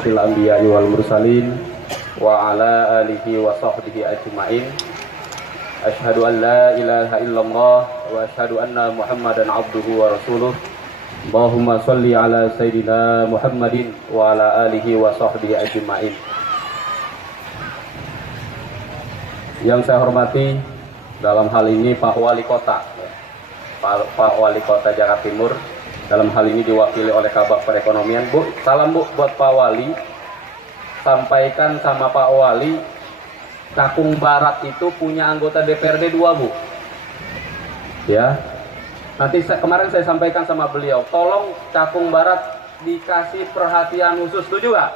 Fil anbiya'i wal mursalin wa ala alihi wa sahbihi ajma'in. Asyhadu an la ilaha illallah wa asyhadu anna Muhammadan abduhu wa rasuluh. Allahumma shalli ala sayyidina Muhammadin wa ala alihi wa sahbihi ajma'in. Yang saya hormati dalam hal ini Pak Wali Kota, Pak Wali Kota Jakarta Timur. Dalam hal ini diwakili oleh Kabag Perekonomian. Bu, salam Bu buat Pak Wali. Sampaikan sama Pak Wali, Cakung Barat itu punya anggota DPRD 2 Bu. Ya. Nanti kemarin saya sampaikan sama beliau, tolong Cakung Barat dikasih perhatian khusus, setuju nggak?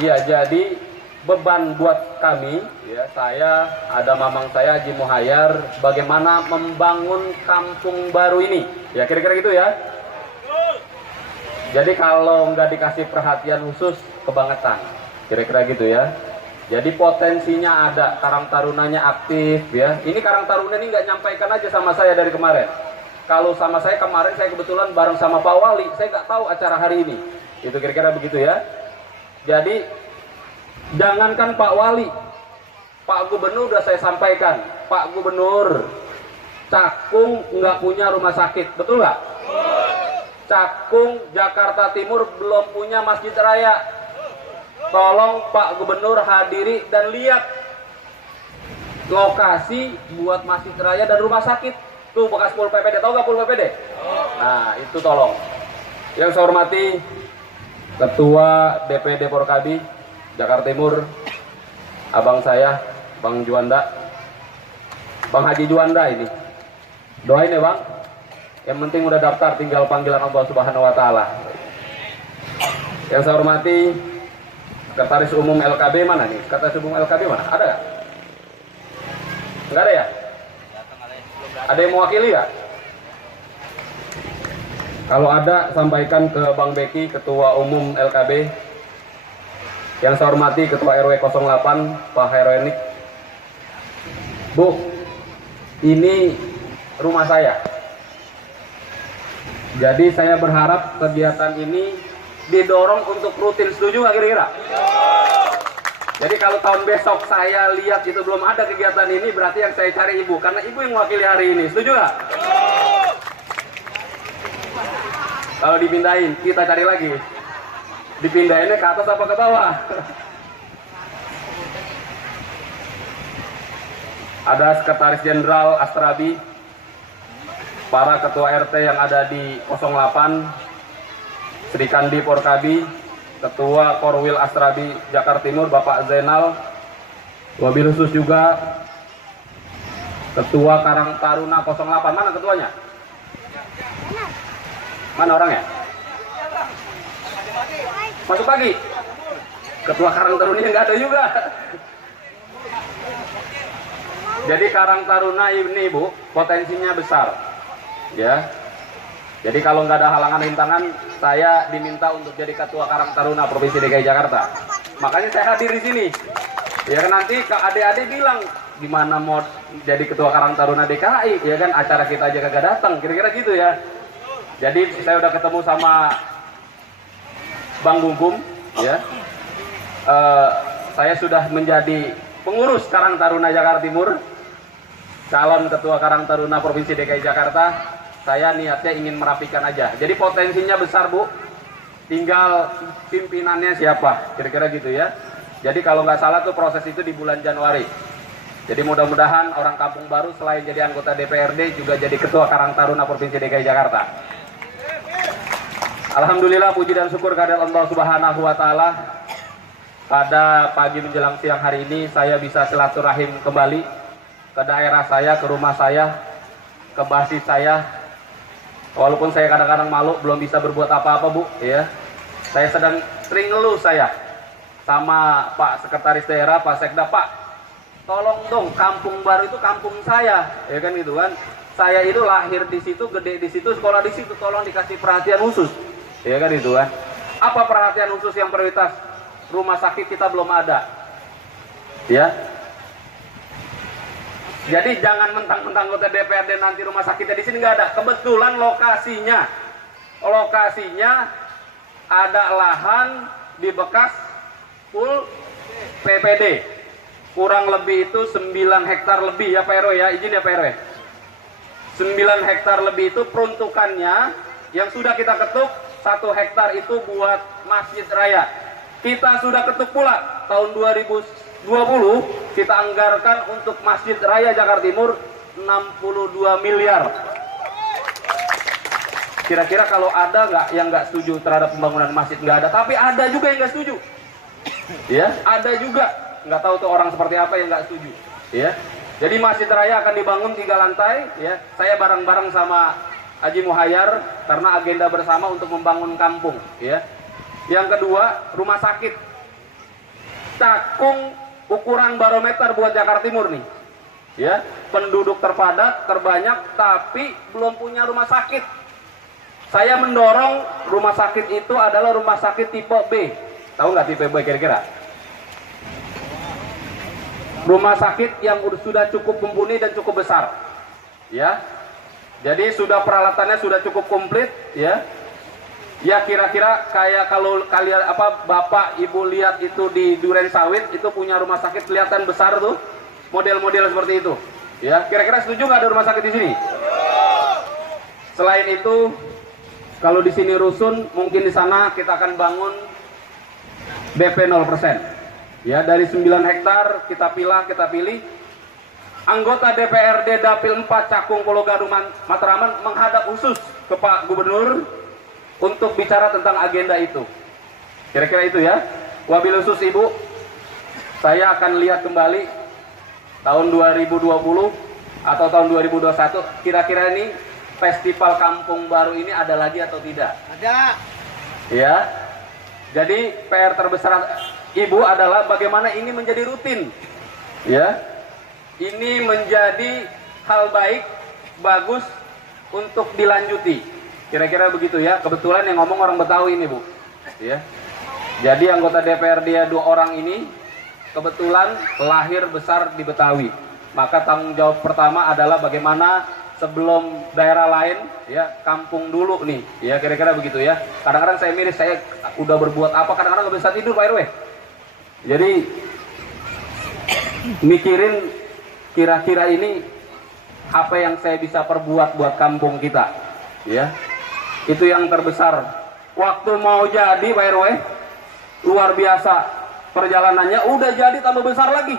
Iya, jadi beban buat kami, ya, saya ada mamang saya Haji Muhayyar, bagaimana membangun kampung baru ini, ya kira-kira gitu ya. Jadi kalau nggak dikasih perhatian khusus kebangetan, kira-kira gitu ya. Jadi potensinya ada, Karang Tarunanya aktif ya. Ini Karang Taruna ini nggak nyampaikan aja sama saya dari kemarin. Kalau sama saya kemarin saya kebetulan bareng sama Pak Wali, saya nggak tahu acara hari ini. Itu kira-kira begitu ya. Jadi jangankan Pak Wali, Pak Gubernur udah saya sampaikan, Pak Gubernur, Cakung nggak punya rumah sakit, betul nggak? Cakung Jakarta Timur belum punya masjid raya. Tolong Pak Gubernur hadiri dan lihat lokasi buat masjid raya dan rumah sakit. Tuh bekas Pol PPD, tahu nggak Pol PPD? Nah itu tolong. Yang saya hormati Ketua DPD Porkabi Jakarta Timur, abang saya, Bang Juanda, Bang Haji Juanda ini. Doain ya Bang. Yang penting udah daftar, tinggal panggilan Allah Subhanahu wa Ta'ala. Yang saya hormati Sekretaris Umum LKB mana nih? Sekretaris Umum LKB mana? Ada nggak? Nggak ada ya? Ada yang mewakili ya? Kalau ada, sampaikan ke Bang Beki, Ketua Umum LKB. Yang saya hormati Ketua RW 08 Pak Heroenik. Bu, ini rumah saya. Jadi saya berharap kegiatan ini didorong untuk rutin, setuju nggak kira-kira? Jadi kalau tahun besok saya lihat itu belum ada kegiatan ini, berarti yang saya cari Ibu, karena Ibu yang mewakili hari ini, setuju nggak? Kalau dipindahin, kita cari lagi. Dipindahinnya ke atas apa ke bawah? Ada Sekretaris Jenderal Astrabi, para Ketua RT yang ada di 08, Sri Kandi Porkabi, Ketua Korwil Astrabi Jakarta Timur Bapak Zainal, wabil khusus juga Ketua Karang Taruna 08, mana ketuanya? Mana orangnya? Masuk pagi. Ketua Karang Taruna nggak ada juga. Jadi Karang Taruna ini Bu, potensinya besar, ya. Jadi kalau nggak ada halangan rintangan, saya diminta untuk jadi Ketua Karang Taruna Provinsi DKI Jakarta. Makanya saya hadir di sini. Ya kan, nanti ke adik-adik bilang gimana mau jadi Ketua Karang Taruna DKI, ya kan, acara kita aja kagak datang, kira-kira gitu ya. Jadi saya udah ketemu sama Bang Gugum, ya. Saya sudah menjadi pengurus Karang Taruna Jakarta Timur, calon Ketua Karang Taruna Provinsi DKI Jakarta. Saya niatnya ingin merapikan aja. Jadi potensinya besar Bu, tinggal pimpinannya siapa, kira-kira gitu ya. Jadi kalau nggak salah tuh proses itu di bulan Januari. Jadi mudah-mudahan orang Kampung Baru selain jadi anggota DPRD juga jadi Ketua Karang Taruna Provinsi DKI Jakarta. Alhamdulillah, puji dan syukur kehadirat Allah Subhanahu wa Ta'ala. Pada pagi menjelang siang hari ini saya bisa silaturahim kembali ke daerah saya, ke rumah saya, ke basis saya. Walaupun saya kadang-kadang malu belum bisa berbuat apa-apa Bu, ya. Saya sedang sering ngeluh saya sama Pak Sekretaris Daerah, Pak Sekda, Pak, tolong dong, Kampung Baru itu kampung saya, ya kan gitu kan. Saya itu lahir di situ, gede di situ, sekolah di situ, tolong dikasih perhatian khusus. Ya kan itu kan. Apa perhatian khusus yang prioritas? Rumah sakit kita belum ada. Ya. Jadi jangan mentang-mentang anggota DPRD nanti rumah sakitnya di sini nggak ada. Kebetulan lokasinya ada lahan di bekas full PPD, kurang lebih itu 9 hektar lebih ya Pak RW ya, izin ya Pak RW. 9 hektar lebih itu peruntukannya yang sudah kita ketuk, 1 hektar itu buat masjid raya. Kita sudah ketuk pula tahun 2020 kita anggarkan untuk masjid raya Jakarta Timur 62 miliar. Kira-kira kalau ada nggak yang nggak setuju terhadap pembangunan masjid? Nggak ada, tapi ada juga yang nggak setuju. Ya, ada juga. Nggak tahu tuh orang seperti apa yang nggak setuju. Ya, jadi masjid raya akan dibangun 3 lantai. Ya, saya bareng-bareng sama Haji Muhayyar karena agenda bersama untuk membangun kampung. Ya, yang kedua rumah sakit. Cakung ukuran barometer buat Jakarta Timur nih. Ya, penduduk terpadat, terbanyak, tapi belum punya rumah sakit. Saya mendorong rumah sakit itu adalah rumah sakit tipe B. Tahu nggak tipe B kira-kira? Rumah sakit yang sudah cukup mumpuni dan cukup besar. Ya. Jadi sudah peralatannya sudah cukup komplit, ya. Ya kira-kira kayak kalau kalian Bapak Ibu lihat itu di Duren Sawit itu punya rumah sakit kelihatan besar tuh. Model-model seperti itu. Ya, kira-kira setuju nggak ada rumah sakit di sini? Selain itu, kalau di sini rusun, mungkin di sana kita akan bangun DP 0%. Ya, dari 9 hektar kita pilih. Anggota DPRD Dapil 4 Cakung Pulau Gadung Matraman menghadap khusus ke Pak Gubernur untuk bicara tentang agenda itu. Kira-kira itu ya. Wabil khusus Ibu, saya akan lihat kembali tahun 2020 atau tahun 2021 kira-kira ini festival Kampung Baru ini ada lagi atau tidak? Ada. Ya. Jadi PR terbesar Ibu adalah bagaimana ini menjadi rutin. Ya. Ini menjadi hal baik, bagus untuk dilanjuti. Kira-kira begitu ya. Kebetulan yang ngomong orang Betawi ini, Bu. Ya. Jadi anggota DPRD 2 orang ini kebetulan lahir besar di Betawi. Maka tanggung jawab pertama adalah bagaimana sebelum daerah lain ya kampung dulu nih ya, kira-kira begitu ya. Kadang-kadang saya miris, saya udah berbuat apa, kadang-kadang nggak bisa tidur Pak RW. Jadi mikirin kira-kira ini apa yang saya bisa perbuat buat kampung kita ya. Itu yang terbesar. Waktu mau jadi Pak RW luar biasa perjalanannya, udah jadi tambah besar lagi.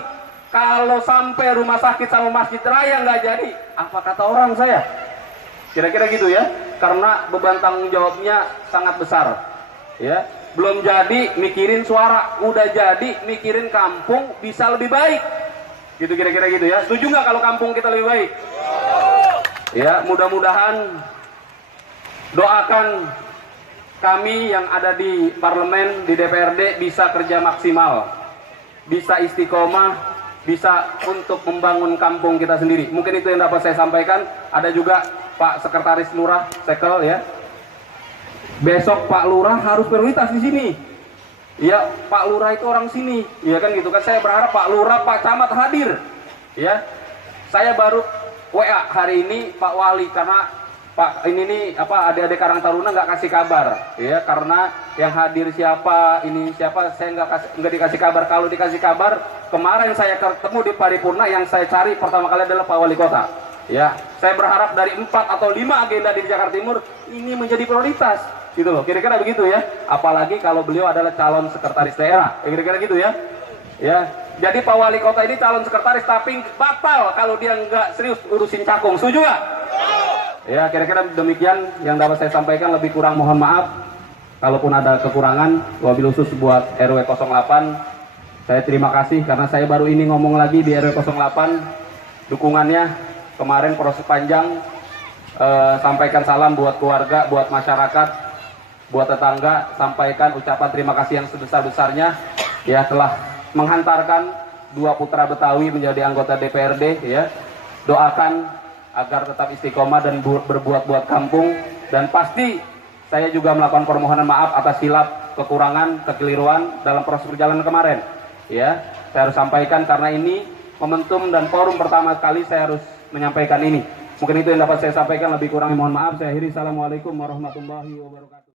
Kalau sampai rumah sakit sama masjid raya nggak jadi, apa kata orang saya? Kira-kira gitu ya, karena beban tanggung jawabnya sangat besar. Ya, belum jadi mikirin suara, udah jadi mikirin kampung bisa lebih baik. Gitu kira-kira gitu ya. Setuju nggak kalau kampung kita lebih baik? Ya, mudah-mudahan doakan kami yang ada di parlemen, di DPRD bisa kerja maksimal, bisa istiqomah, bisa untuk membangun kampung kita sendiri. Mungkin itu yang dapat saya sampaikan. Ada juga Pak Sekretaris Lurah Sekel ya. Besok Pak Lurah harus prioritas di sini. Ya, Pak Lurah itu orang sini. Ya kan gitu kan. Saya berharap Pak Lurah, Pak Camat hadir. Ya. Saya baru WA hari ini Pak Wali karena Pak ini nih adik-adik Karang Taruna nggak kasih kabar ya, karena yang hadir siapa, ini siapa, saya nggak dikasih kabar. Kalau dikasih kabar, kemarin saya ketemu di paripurna, yang saya cari pertama kali adalah Pak Wali Kota ya. Saya berharap dari 4 atau 5 agenda di Jakarta Timur ini menjadi prioritas gitu loh, kira-kira begitu ya. Apalagi kalau beliau adalah calon sekretaris daerah, kira-kira gitu ya. Ya, jadi Pak Wali Kota ini calon sekretaris tapi batal kalau dia nggak serius urusin Cakung. Setuju nggak? Ya, kira-kira demikian yang dapat saya sampaikan. Lebih kurang mohon maaf. Kalaupun ada kekurangan, wabil khusus buat RW 08, saya terima kasih karena saya baru ini ngomong lagi di RW 08. Dukungannya kemarin proses panjang, sampaikan salam buat keluarga, buat masyarakat, buat tetangga, sampaikan ucapan terima kasih yang sebesar-besarnya ya telah menghantarkan 2 putra Betawi menjadi anggota DPRD ya. Doakan agar tetap istiqomah dan berbuat buat kampung, dan pasti saya juga melakukan permohonan maaf atas hilap, kekurangan, kekeliruan dalam proses perjalanan kemarin ya. Saya harus sampaikan karena ini momentum dan forum pertama kali saya harus menyampaikan ini. Mungkin itu yang dapat saya sampaikan, lebih kurang mohon maaf. Saya akhiri. Assalamualaikum warahmatullahi wabarakatuh.